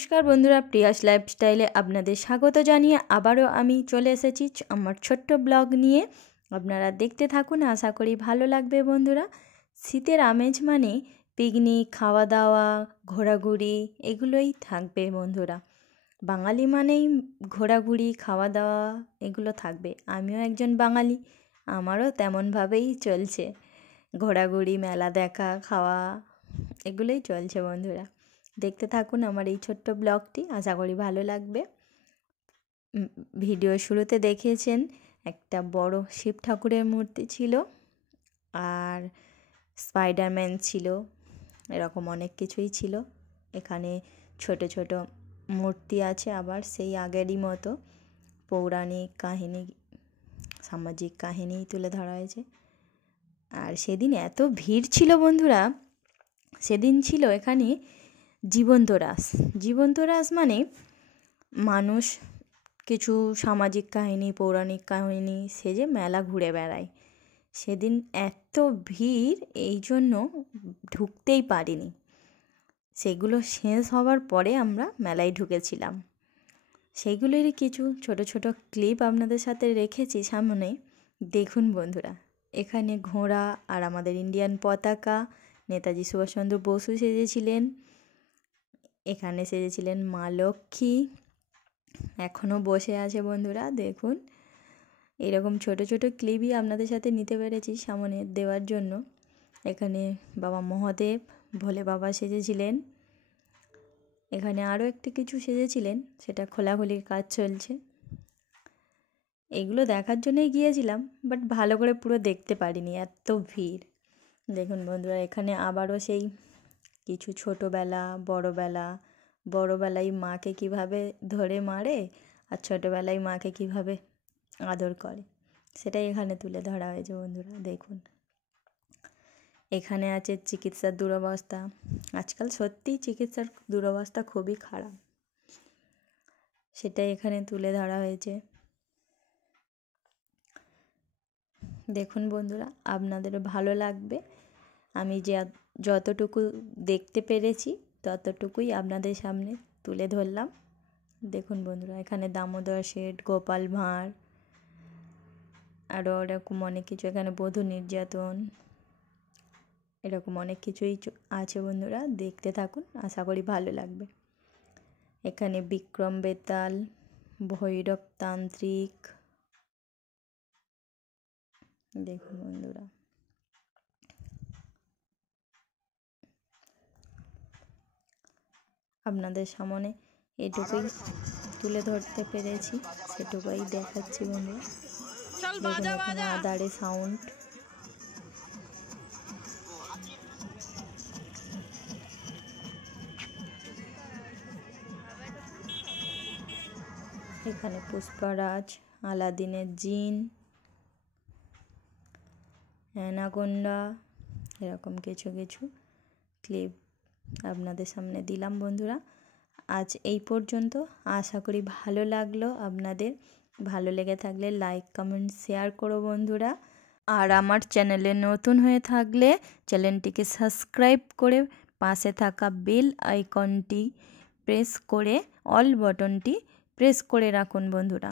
নমস্কার বন্ধুরা, প্রিয়াস লাইফস্টাইলে আপনাদের স্বাগত জানিয়ে আবারও আমি চলে এসেছি আমার ছোট্ট ব্লগ নিয়ে। আপনারা দেখতে থাকুন, আশা করি ভালো লাগবে বন্ধুরা। শীতের আমেজ মানে পিকনিক, খাওয়া দাওয়া, ঘোরাঘুরি এগুলোই থাকবে বন্ধুরা। বাঙালি মানেই ঘোরাঘুরি, খাওয়া দাওয়া এগুলো থাকবে। আমিও একজন বাঙালি, আমারও তেমনভাবেই চলছে। ঘোরাঘুরি, মেলা দেখা, খাওয়া এগুলোই চলছে বন্ধুরা। দেখতে থাকুন আমার এই ছোট্ট ব্লগটি, আশা করি ভালো লাগবে। ভিডিও শুরুতে দেখিয়েছেন একটা বড় শিব ঠাকুরের মূর্তি ছিল, আর স্পাইডারম্যান ছিল, এরকম অনেক কিছুই ছিল। এখানে ছোট ছোট মূর্তি আছে, আবার সেই আগেরই মতো পৌরাণিক কাহিনী, সামাজিক কাহিনী তুলে ধরা হয়েছে। আর সেদিন এত ভিড় ছিল বন্ধুরা, সেদিন ছিল এখানে জীবন্ত রাস। জীবন্ত রাস মানে মানুষ কিছু সামাজিক কাহিনী, পৌরাণিক কাহিনী সেজে মেলা ঘুরে বেড়ায়। সেদিন এত ভিড়, এই জন্য ঢুকতেই পারিনি। সেগুলো শেষ হওয়ার পরে আমরা মেলায় ঢুকেছিলাম। সেইগুলোরই কিছু ছোট ছোট ক্লিপ আপনাদের সাথে রেখেছি সামনে, দেখুন বন্ধুরা। এখানে ঘোড়া আর আমাদের ইন্ডিয়ান পতাকা, নেতাজি সুভাষচন্দ্র বসু সেজেছিলেন। এখানে সেজেছিলেন মা লক্ষ্মী, এখনও বসে আছে বন্ধুরা, দেখুন। এরকম ছোট ছোট ক্লিপই আপনাদের সাথে নিতে পেরেছি সামনে দেওয়ার জন্য। এখানে বাবা মহাদেব, ভোলে বাবা সেজেছিলেন। এখানে আরও একটি কিছু সেজেছিলেন, সেটা খোলাখুলির কাজ চলছে। এগুলো দেখার জন্যই গিয়েছিলাম, বাট ভালো করে পুরো দেখতে পারিনি, এত ভিড়। দেখুন বন্ধুরা, এখানে আবারও সেই কিছু ছোটোবেলা, বড়োবেলায় মাকে কিভাবে ধরে মারে আর ছোটোবেলায় মাকে কিভাবে আদর করে, সেটাই এখানে তুলে ধরা হয়েছে বন্ধুরা, দেখুন। এখানে আছে চিকিৎসার দুরবস্থা। আজকাল সত্যিই চিকিৎসার দুরবস্থা খুবই খারাপ, সেটাই এখানে তুলে ধরা হয়েছে। দেখুন বন্ধুরা, আপনাদেরও ভালো লাগবে। আমি যতটুকু দেখতে পেরেছি ততটুকুই আপনাদের সামনে তুলে ধরলাম। দেখুন বন্ধুরা, এখানে দামোদর শেঠ, গোপাল ভাঁড়, আরও এরকম অনেক কিছু, এখানে বধূ নির্যাতন, এরকম অনেক কিছুই আছে বন্ধুরা, দেখতে থাকুন, আশা করি ভালো লাগবে। এখানে বিক্রম বেতাল, ভৈরব তান্ত্রিক, দেখুন বন্ধুরা। আপনাদের সামনে এটুকুই তুলে ধরতে পেরেছি, সেটুকুই দেখাচ্ছি বন্ধুরা। দেখুন এখানে আদারে সাউন্ড। এখানে পুষ্পারাজ, আলাদিনের জিন, অ্যানাকোন্ডা, এরকম কিছু কিছু ক্লিপ আপনাদের সামনে দিলাম বন্ধুরা। আজ এই পর্যন্ত, আশা করি ভালো লাগলো আপনাদের। ভালো লেগে থাকলে লাইক, কমেন্ট, শেয়ার করো বন্ধুরা। আর আমার চ্যানেলে নতুন হয়ে থাকলে চ্যানেলটিকে সাবস্ক্রাইব করে পাশে থাকা বেল আইকনটি প্রেস করে অল বাটনটি প্রেস করে রাখুন বন্ধুরা।